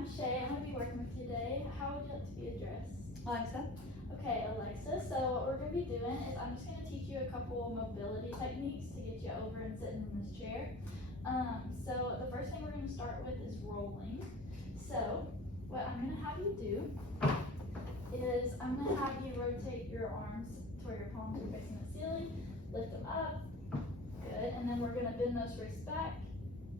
I'm Shay. I'm going to be working with you today. How would you like to be addressed? Alexa. Okay, Alexa. So what we're going to be doing is I'm just going to teach you a couple mobility techniques to get you over and sitting in this chair. So the first thing we're going to start with is rolling. So what I'm going to have you do is I'm going to have you rotate your arms to where your palms are facing the ceiling, lift them up, good, and then we're going to bend those wrists back,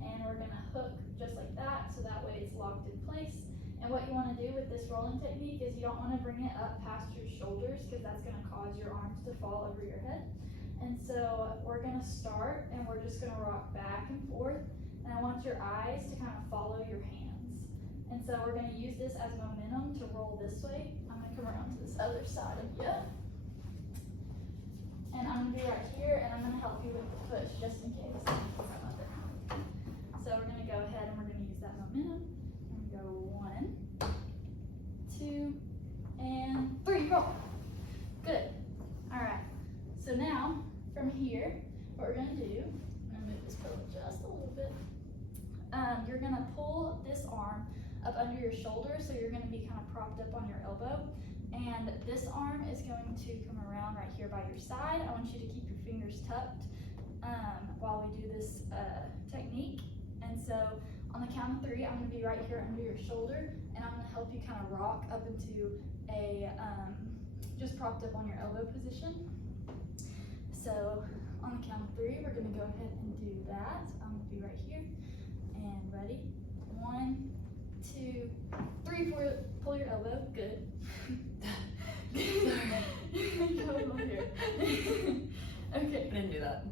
and we're going to hook just like that, so that way it's locked in place. And what you want to do with this rolling technique is you don't want to bring it up past your shoulders because that's going to cause your arms to fall over your head. And so we're going to start and we're just going to rock back and forth, and I want your eyes to kind of follow your hands. And so we're going to use this as momentum to roll this way. I'm going to come around to this other side of you. And I'm going to be right here, and I'm going to help you with the push just in case. So we're going to go ahead and we're going to use that momentum. We're going to go 1, 2, and 3. Roll. Good. All right. So now from here, what we're going to do, I'm going to move this pillow just a little bit. You're going to pull this arm up under your shoulder, so you're going to be kind of propped up on your elbow. And this arm is going to come around right here by your side. I want you to keep your fingers tucked while we do this technique. And so on the count of 3, I'm going to be right here under your shoulder, and I'm going to help you kind of rock up into a just propped up on your elbow position. So on the count of 3, we're going to go ahead and do that. I'm going to be right here, and ready? 1, 2, 3, 4. Pull your elbow. Good. Go over here. Okay. I didn't do that.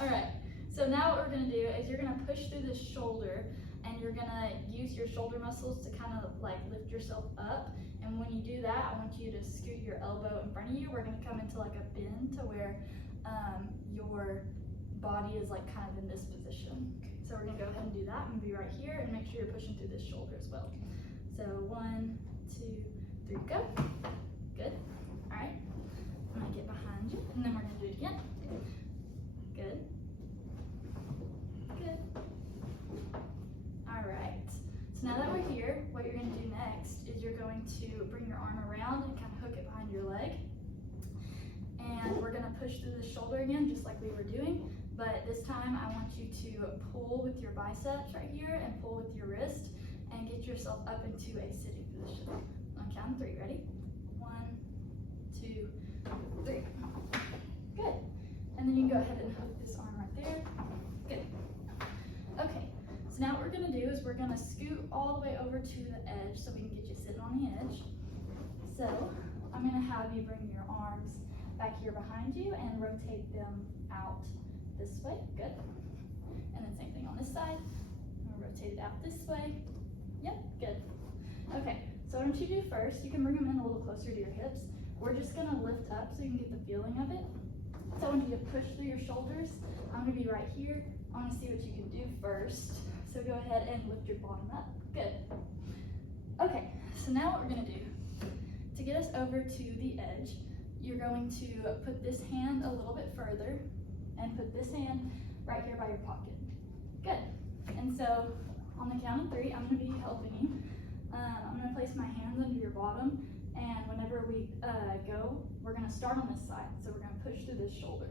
All right. So now what we're going to do is you're going to push through this shoulder, and you're going to use your shoulder muscles to kind of like lift yourself up. And when you do that, I want you to scoot your elbow in front of you. We're going to come into like a bend to where your body is like kind of in this position. So we're going to go ahead and do that and be right here, and make sure you're pushing through this shoulder as well. So 1, 2, 3, go. Good. All right. I'm going to get behind you, and then we're going to do it again. Good. Good. All right. So now that we're here, what you're going to do next is you're going to bring your arm around and kind of hook it behind your leg. And we're going to push through the shoulder again, just like we were doing. But this time I want you to pull with your biceps right here and pull with your wrist and get yourself up into a sitting position. On count of 3, ready? 1, 2, 3. Good. And then you can go ahead and hook this arm right there. Good. Okay, so now what we're going to do is we're going to scoot all the way over to the edge so we can get you sitting on the edge. So I'm going to have you bring your arms back here behind you and rotate them out this way. Good. And then same thing on this side. I'm going to rotate it out this way. Yep, good. Okay, so what I want you to do first, you can bring them in a little closer to your hips. We're just going to lift up so you can get the feeling of it. So I want you to push through your shoulders. I'm going to be right here. I want to see what you can do first. So go ahead and lift your bottom up. Good. Okay, so now what we're going to do, to get us over to the edge, you're going to put this hand a little bit further and put this hand right here by your pocket. Good. And so on the count of 3, I'm going to be helping you. I'm going to place my hands under your bottom, and whenever we go, we're going to start on this side. So we're going to push through this shoulder.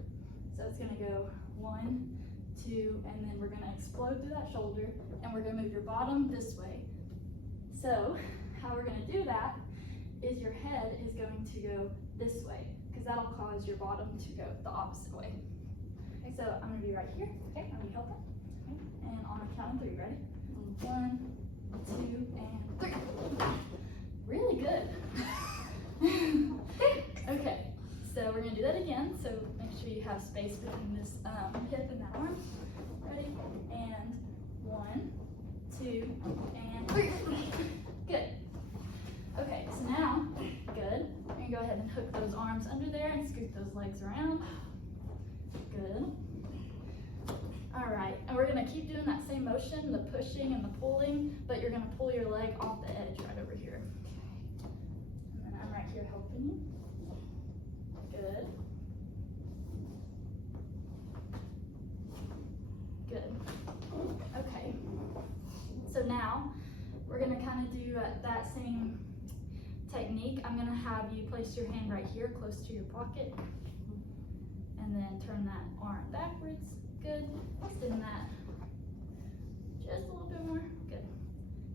So it's going to go 1, 2, and then we're going to explode through that shoulder, and we're going to move your bottom this way. So how we're going to do that is your head is going to go this way, because that'll cause your bottom to go the opposite way. Okay, so I'm going to be right here. Okay, I'm going to be helping. Okay. And on the count of 3, ready? 1, 2, and 3. Really good. Okay, so we're going to do that again. So make sure you have space between this hip and that arm. Ready? And 1, 2, and 3. Good. Okay, so now, good. You're going to go ahead and hook those arms under there and scoot those legs around. Good. All right, and we're going to keep doing that same motion, the pushing and the pulling, but you're going to pull your leg off the edge right over here. And then I'm right here helping you. Good. Good. Okay. So now kind of do that same technique, I'm gonna have you place your hand right here close to your pocket and then turn that arm backwards. Good. Extend that just a little bit more. Good.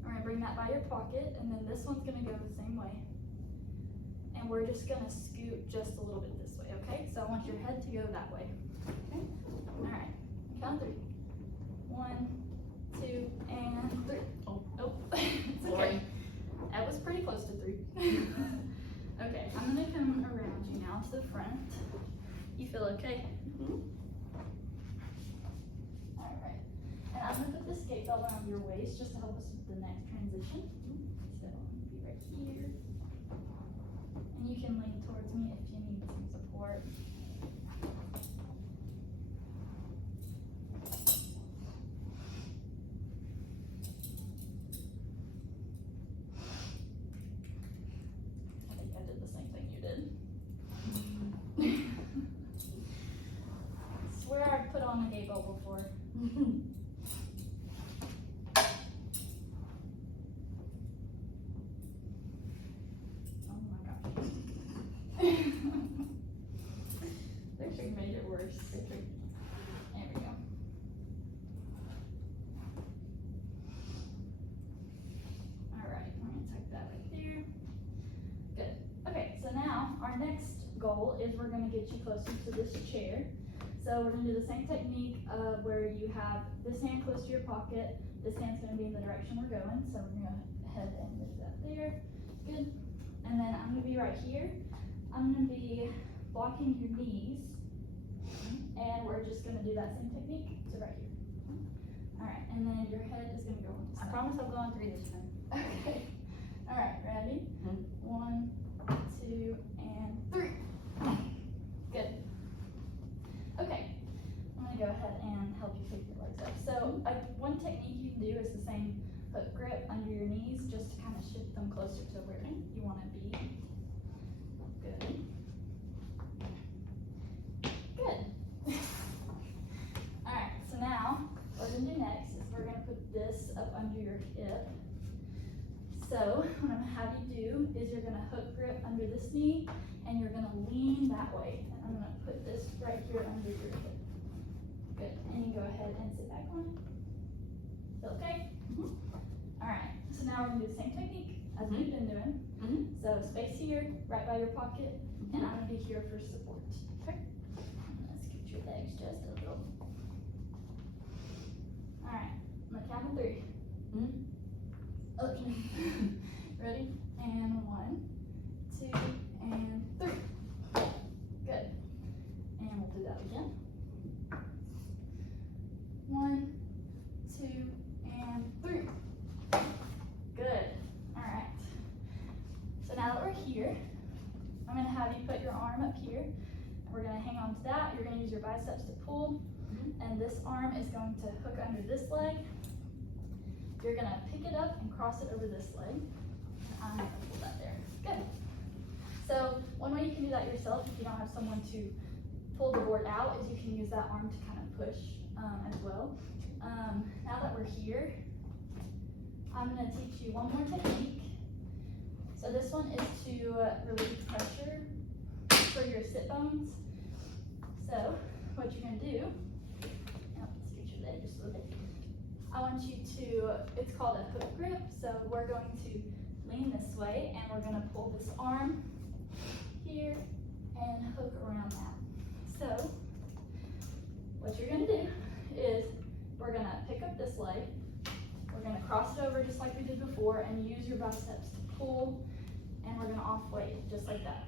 We're gonna bring that by your pocket, and then this one's gonna go the same way. And we're just gonna scoot just a little bit this way, okay? So I want your head to go that way. Okay? All right. Count 3. 1, 2, and 3. Oh, nope. It's okay. That was pretty close to 3. Okay, I'm gonna come around you now to the front. You feel okay? Mm-hmm. All right. And I'm gonna put this skate belt around your waist just to help us with the next transition. So I'm gonna be right here. And you can lean towards me if you need some support. I think I did the same thing you did. I swear I've put on a gate belt before. Oh my gosh. Actually made it worse. There we go. Alright, we're gonna tuck that right there. Good. Okay, so now our next goal is we're gonna get you closer to this chair. So we're gonna do the same technique where you have this hand close to your pocket. This hand's gonna be in the direction we're going. So we're gonna go ahead and move that there. Good. And then I'm gonna be right here. I'm gonna be blocking your knees. And we're just gonna do that same technique. So right here. Alright, and then your head is gonna go on this I side. promise I'll go on 3 this time. Okay. Alright, ready? 1, 2, and 3. Good. Okay. I'm gonna go ahead and help you pick your legs up. So one technique you can do is the same hook grip under your knees, just to kind of shift them closer to where you want to be. Good. Good. Alright, so now what we're gonna do next is we're gonna put this up under your hip. So what I'm gonna have you do is you're gonna hook grip under this knee and you're gonna lean that way. And I'm gonna put this right here under your hip. Good. And you go ahead and sit back on it. Feel okay? Mm-hmm. Alright, so now we're gonna do the same technique as we've been doing. Mm-hmm. So space here, right by your pocket, and I'm gonna be here for support. Okay? I'm gonna scoot your legs just a little. Alright, I'm gonna count to 3. Mm-hmm. Okay. Ready? And 1, 2, and 3. Good. And we'll do that again. 1, 2, and 3. Good. Alright. So now that we're here, I'm going to have you put your arm up here. We're going to hang on to that. You're going to use your biceps to pull. And this arm is going to hook under this leg. You're going to pick it up and cross it over this leg. I'm going to pull that there. Good. So one way you can do that yourself if you don't have someone to pull the board out is you can use that arm to kind of push as well. Now that we're here, I'm going to teach you one more technique. So this one is to relieve pressure for your sit bones. So what you're going to do, let's scoot your leg just a little bit. I want you to, it's called a hook grip. So we're going to lean this way and we're going to pull this arm here and hook around that. So what you're going to do is we're going to pick up this leg. We're going to cross it over just like we did before and use your biceps to pull, and we're going to off weight just like that.